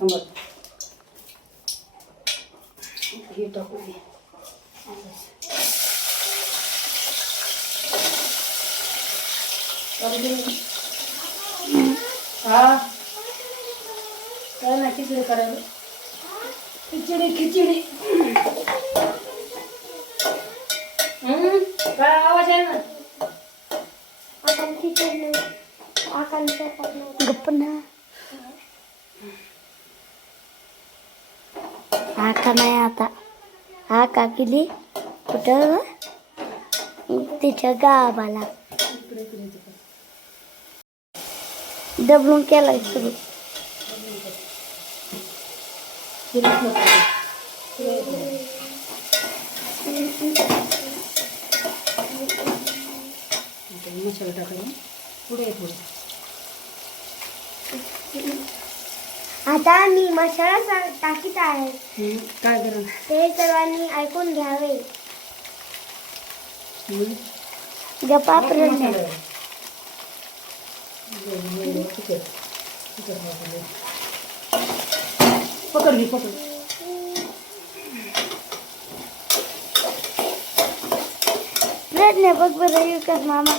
हे टाकू दे. हा काय ना खिचडी करायला. खिचडी काय आवाज आहे ना. गप्प ना. आका नाही आता. आका गेली कुठं तिच्या गावाला. डबलून केलाय सुरू. मसाला टाकायला पुढे आता मी मसाला टाकीत आहे. काय करा ते सर्वांनी ऐकून घ्यावे. गप्पा प्रज्ञा. पकड घे पकड. प्रज्ञा बघ बरं विकास मामा.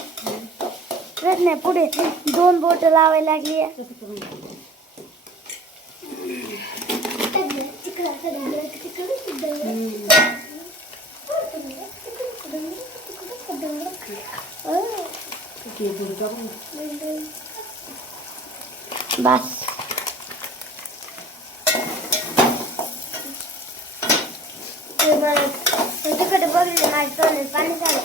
प्रज्ञा पुढे 2 बोट लावायला लागली. बस तिकडे बघितलं माझ्या तोंडात पाणी झालं.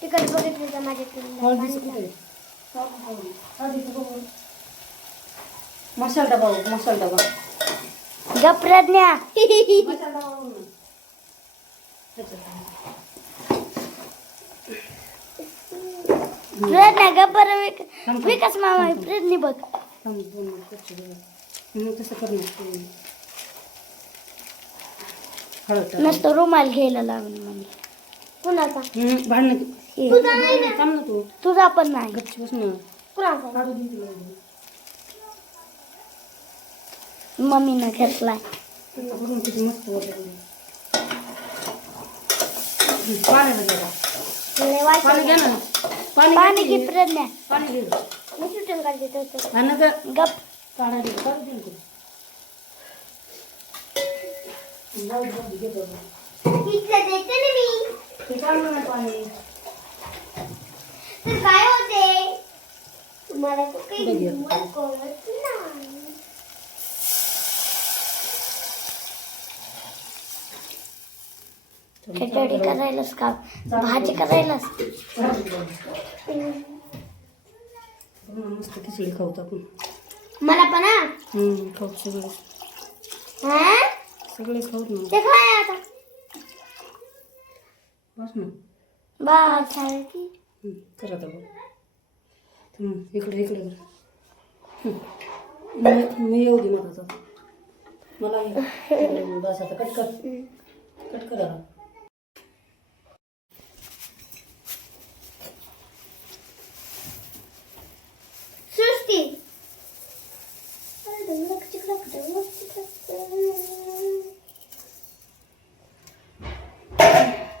तिकडे बघितलं तर माझ्या मसाला डबा मसाला डबा. गप प्रज्ञा. प्रज्ञा गप बरं. विकास मामा प्रज्ञा बघ. तसं करणं हळद नसतं रुमाल घ्यायला लागून म्हणजे कुणाचा भांडण थांब ना तू. तुझा पण नाही. गच्ची बस ना. कुणाचा काढू दे तुला. मम्मीनं घेतलाय. बघून किती मस्त वाटत. पाणी घ्या ना. पाणी घे प्रज्ञा. पाणी घे. मी सुटून काढते हा ना गं. गप. काढायला काढू दे तुला. पाणी तर काय होते तुम्हाला तो काही कळत नाही. खिचडी करायलास का भाजी करायलास. मस्त खिचडी खाऊ आपण. मला पण खाऊ सगळे सगळे खाऊ ना. ते काय आता बस ना. बस आहे की करा आता बघ. इकडे इकडे मी येऊ दे मला. मला बस आता कट कर. कट करा. सृष्टी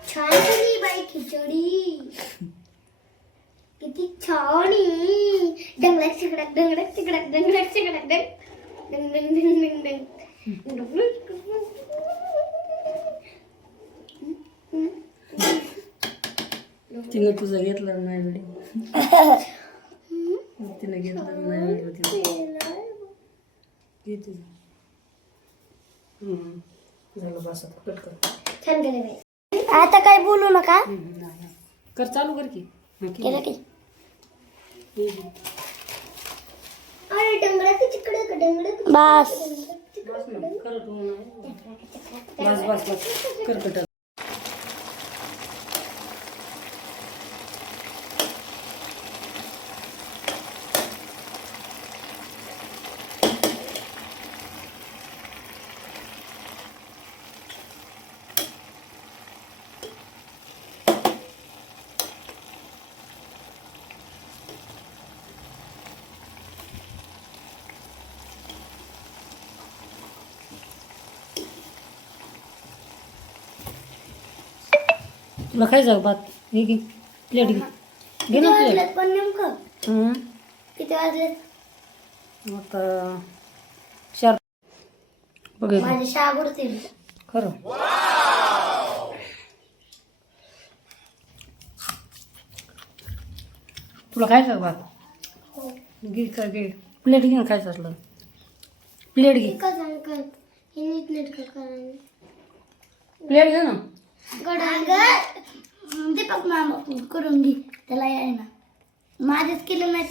छान झाली बाई खिचडी. किती छान. डंगडक चिकडक डंगडक चिकडक डंगडक चिकडक डंग डंग डंग डंग डंग तिने तुझं घेतलं नाही व्हिडिओ. तिने घेतलं नाही व्हिडिओ. घे तुझं. झालं बस आता कट कर. छान केलं बाई. आता काय बोलू नका. कर चालू कर की. केलं की. अरे डंगडक चिकडक डंगडक. बस बस बस बस कर कट. तुला खायचं का भात? हे घे प्लेट घे. घे किती ना प्लेट. वाजलेत पण नेमकं? किती वाजलेत? आता 4 बघ माझी शाळा बुडतील. खरं. तुला खायचं का भात? हो. घे का घे. प्लेट घे ना खायचं असलं. प्लेट घे. एका जण कर. हे नीट नीट कर. प्लेट घे ना. दीपक मामा करून घे त्याला याय ना माझेच केलं नाही तर